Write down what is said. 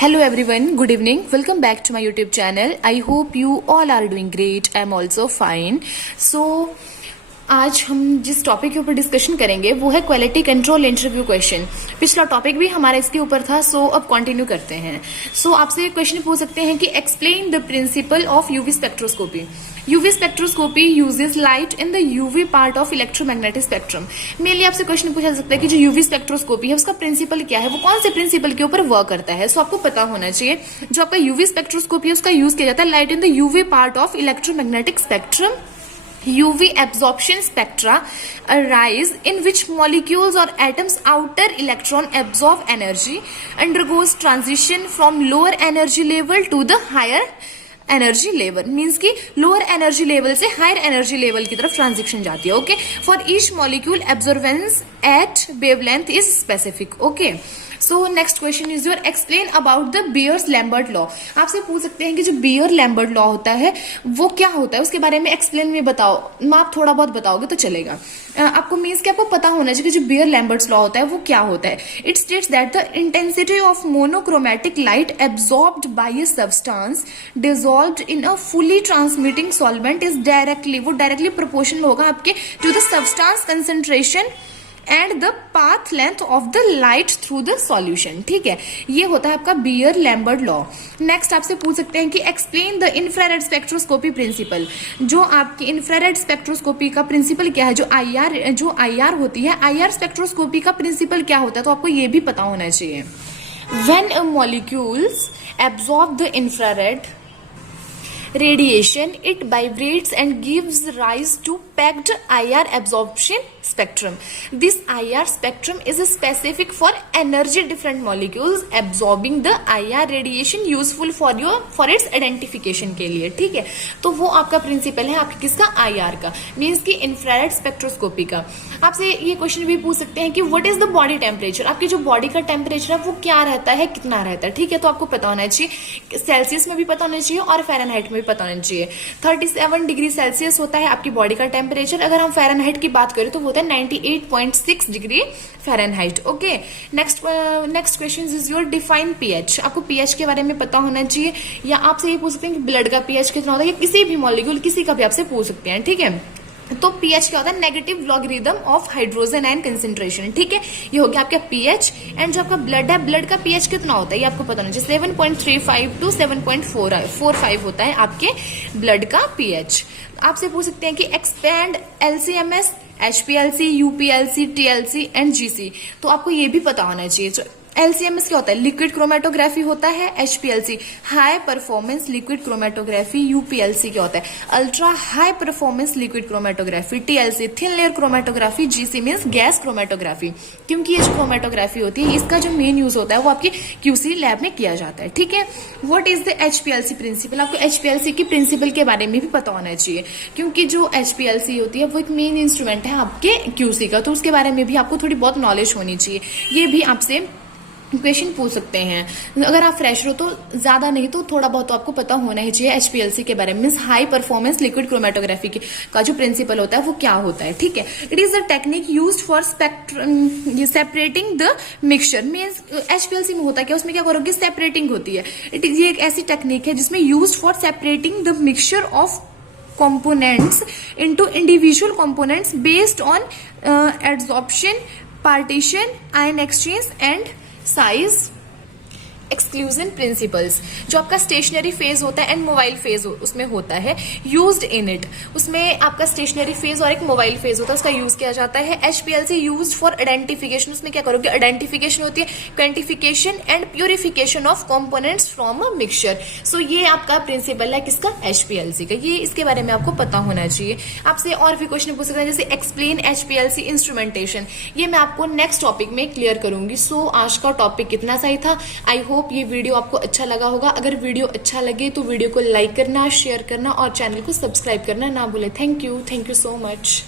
Hello everyone, good evening. Welcome back to my YouTube channel. I hope you all are doing great. I'm also fine. So आज हम जिस topic के ऊपर discussion करेंगे वो है क्वालिटी कंट्रोल इंटरव्यू क्वेश्चन। पिछला टॉपिक भी हमारा इसके ऊपर था, सो अब कंटिन्यू करते हैं। सो आपसे एक क्वेश्चन पूछ सकते हैं कि explain the principle of UV spectroscopy. UV spectroscopy uses light in the UV part of electromagnetic spectrum. Mainly आपसे क्वेश्चन पूछा जा सकता है कि जो यूवी स्पेक्ट्रोस्कोपी है उसका प्रिंसिपल क्या है, वो कौन से प्रिंसिपल के ऊपर वर्क करता है। सो आपको पता होना चाहिए जो आपका यूवी स्पेक्ट्रोस्कोपी है उसका यूज किया जाता है light in the UV part of electromagnetic spectrum. UV absorption spectra arise in which molecules or atoms outer electron absorb energy, undergoes transition from lower energy level to the higher energy level. Means की lower energy level से higher energy level की तरफ transition जाती है। Okay, for each molecule absorbance at wavelength is specific. Okay, so next question is your explain about the Beer's Lambert law. आपसे पूछ सकते हैं कि जो बियर लैम्बर्ट लॉ होता है वो क्या होता है, उसके बारे में एक्सप्लेन में बताओ। आप थोड़ा बहुत बताओगे तो चलेगा। आपको मीन्स कि आपको पता होना चाहिए कि जो बियर लैम्बर्ट लॉ होता है वो क्या होता है। It states that the intensity of monochromatic light absorbed by a substance dissolved in a fully transmitting solvent is directly, वो डायरेक्टली प्रोपोर्शनल होगा आपके to the substance concentration and the path length of the light through the solution. ठीक है, ये होता है आपका beer Lambert law. Next आपसे पूछ सकते हैं कि explain the infrared spectroscopy principle. जो आपकी इंफ्रारेड स्पेक्ट्रोस्कोपी का प्रिंसिपल क्या है, जो आईआर होती है, आईआर स्पेक्ट्रोस्कोपी का प्रिंसिपल क्या होता है, तो आपको ये भी पता होना चाहिए। When a molecules absorb the infrared radiation, it vibrates and gives rise to packed IR absorption spectrum. This IR spectrum is specific for energy different molecules absorbing the IR radiation useful for its identification के लिए। ठीक है, तो वो आपका principal है आपके किसका, IR का, मीन्स की इंफ्रारेड स्पेक्ट्रोस्कोपी का। आपसे ये क्वेश्चन भी पूछ सकते हैं कि what is the body temperature. आपकी जो बॉडी का टेम्परेचर है वो क्या रहता है, कितना रहता है। ठीक है, तो आपको पता होना चाहिए, सेल्सियस में भी पता होना चाहिए और फ़ारेनहाइट में भी पता होना चाहिए। 37 डिग्री सेल्सियस होता है आपकी बॉडी का टेम्परेचर। अगर हम फ़ारेनहाइट की बात करें तो वो होता है 98.6 degree Fahrenheit. Okay, next question is your define pH. आपको पीएच के बारे में पता होना चाहिए, या आपसे ये पूछ सकते हैं कि ब्लड का पीएच कितना होता है, या किसी भी मॉलिक्यूल किसी का भी आपसे पूछ सकते हैं। ठीक है, तो पीएच क्या होता है, negative logarithm of hydrogen ion concentration. ठीक है, ये हो गया आपका पीएच। एंड जो आपका ब्लड है, ब्लड का पीएच कितना होता है ये आपको पता होना चाहिए, 7.35 टू 7.45 होता है आपके ब्लड का पीएच। आपसे पूछ सकते हैं कि expand LCMS, HPLC, UPLC, TLC and GC, तो आपको ये भी पता होना चाहिए। एलसीएमएस क्या होता है, लिक्विड क्रोमेटोग्राफी होता है। HPLC high performance liquid chromatography. UPLC क्या होता है, ultra high performance liquid chromatography. TLC thin layer chromatography. GC means gas chromatography. क्योंकि ये जो क्रोमेटोग्राफी होती है इसका जो मेन यूज होता है वो आपकी क्यूसी लैब में किया जाता है। ठीक है, what is the HPLC principle. आपको एचपीएलसी की प्रिंसिपल के बारे में भी पता होना चाहिए, क्योंकि जो एचपीएलसी होती है वो एक मेन इंस्ट्रूमेंट है आपके क्यूसी का, तो उसके बारे में भी आपको थोड़ी बहुत नॉलेज होनी चाहिए। ये भी आपसे क्वेश्चन पूछ सकते हैं। अगर आप फ्रेशर हो तो ज्यादा नहीं तो थोड़ा बहुत तो आपको पता होना ही चाहिए एचपीएलसी के बारे में। Means high performance liquid chromatography का जो प्रिंसिपल होता है वो क्या होता है। ठीक है, it is the technique used for separating the mixture. Means HPLC में होता है क्या, उसमें क्या करोगे, सेपरेटिंग होती है। ये एक ऐसी टेक्निक है जिसमें used for separating the mixture of components into individual components based on adsorption, partition, ion exchange and size exclusion principles. जो आपका स्टेशनरी फेज होता है एंड मोबाइल फेज उसमें होता है यूज्ड इन इट। उसमें आपका स्टेशनरी फेज और एक मोबाइल फेज होता है, उसका यूज किया जाता है। HPLC used for identification. उसमें क्या करोगे, आइडेंटिफिकेशन होती है, quantification and purification of components from a mixture. So ये आपका प्रिंसिपल है किसका, एचपीएलसी का। ये इसके बारे में आपको पता होना चाहिए। आपसे और भी क्वेश्चन पूछ सकते हैं, जैसे एक्सप्लेन एचपीएलसी इंस्ट्रूमेंटेशन। ये मैं आपको नेक्स्ट टॉपिक में क्लियर करूंगी। सो आज का टॉपिक कितना सही था। आई होप ये वीडियो आपको अच्छा लगा होगा। अगर वीडियो अच्छा लगे तो वीडियो को लाइक करना, शेयर करना और चैनल को सब्सक्राइब करना ना भूलें। Thank you so much.